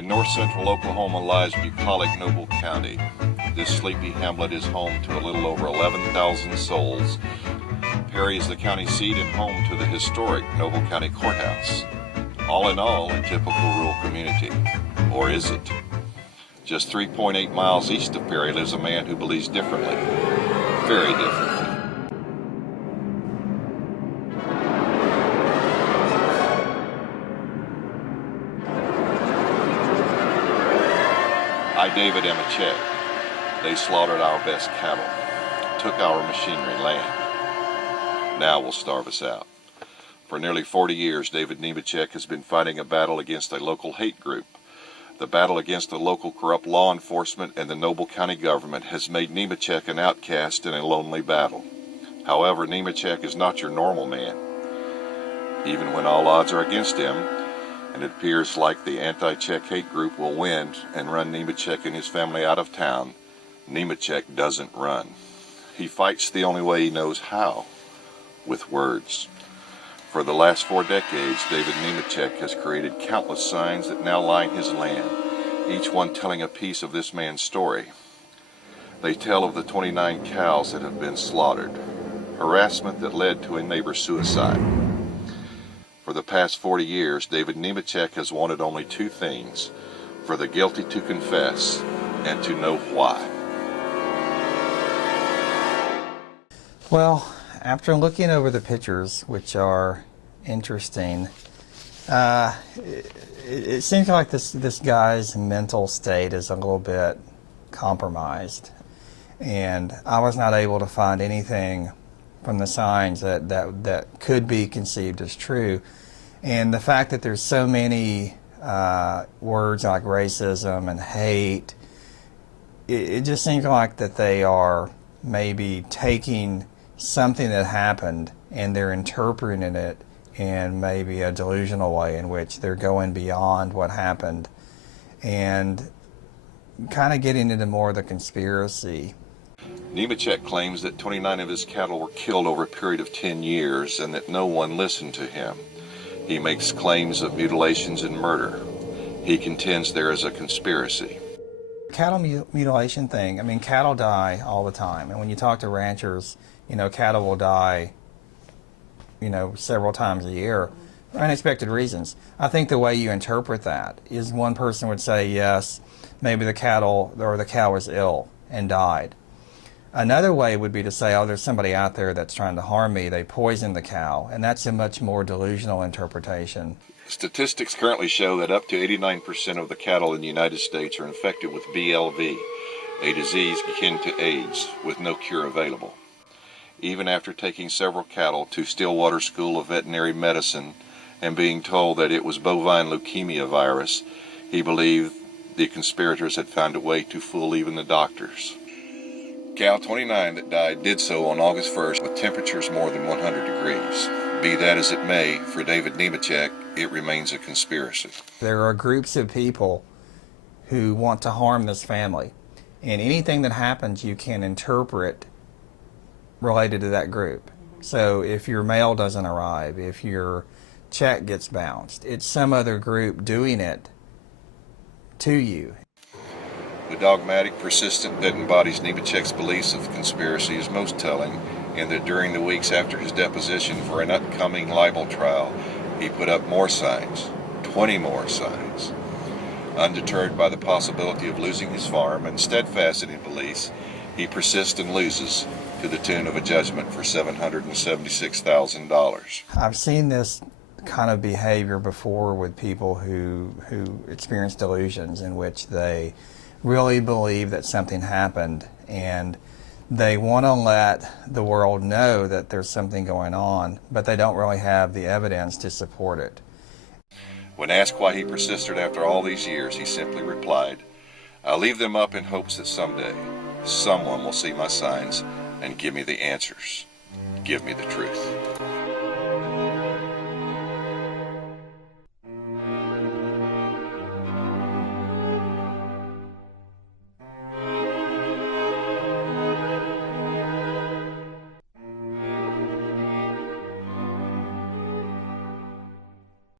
In north-central Oklahoma lies bucolic Noble County. This sleepy hamlet is home to a little over 11,000 souls. Perry is the county seat and home to the historic Noble County Courthouse. All in all, a typical rural community. Or is it? Just 3.8 miles east of Perry lives a man who believes differently. Very differently. David Nemechek. They slaughtered our best cattle, took our machinery land. Now will starve us out. For nearly 40 years, David Nemechek has been fighting a battle against a local hate group. The battle against the local corrupt law enforcement and the Noble County government has made Nemechek an outcast in a lonely battle. However, Nemechek is not your normal man. Even when all odds are against him, and it appears like the anti-Czech hate group will win and run Nemechek and his family out of town, Nemechek doesn't run. He fights the only way he knows how, with words. For the last 4 decades, David Nemechek has created countless signs that now line his land, each one telling a piece of this man's story. They tell of the 29 cows that have been slaughtered, harassment that led to a neighbor's suicide. For the past 40 years, David Nemechek has wanted only 2 things: for the guilty to confess and to know why. Well, after looking over the pictures, which are interesting, it seems like this guy's mental state is a little bit compromised, and I was not able to find anything from the signs that could be conceived as true. And the fact that there's so many words like racism and hate, it just seems like that they are maybe taking something that happened and they're interpreting it in maybe a delusional way in which they're going beyond what happened and kind of getting into more of the conspiracy. Nemechek claims that 29 of his cattle were killed over a period of 10 years and that no one listened to him. He makes claims of mutilations and murder. He contends there is a conspiracy. Cattle mutilation thing, I mean, cattle die all the time. And when you talk to ranchers, cattle will die, several times a year for unexpected reasons. I think the way you interpret that is one person would say, yes, maybe the cattle or the cow was ill and died. Another way would be to say, oh, there's somebody out there that's trying to harm me. They poisoned the cow. And that's a much more delusional interpretation. Statistics currently show that up to 89% of the cattle in the United States are infected with BLV, a disease akin to AIDS, with no cure available. Even after taking several cattle to Stillwater School of Veterinary Medicine and being told that it was bovine leukemia virus, he believed the conspirators had found a way to fool even the doctors. Cow 29 that died did so on August 1st with temperatures more than 100 degrees. Be that as it may, for David Nemechek, it remains a conspiracy. There are groups of people who want to harm this family, and anything that happens you can interpret related to that group. So if your mail doesn't arrive, if your check gets bounced, it's some other group doing it to you. The dogmatic, persistent that embodies Nemechek's beliefs of conspiracy is most telling in that during the weeks after his deposition for an upcoming libel trial, he put up more signs, 20 more signs. Undeterred by the possibility of losing his farm and steadfast in his beliefs, he persists and loses to the tune of a judgment for $776,000. I've seen this kind of behavior before with people who experience delusions in which they really believe that something happened and they want to let the world know that there's something going on, but they don't really have the evidence to support it. When asked why he persisted after all these years, he simply replied, "I leave them up in hopes that someday someone will see my signs and give me the answers, give me the truth."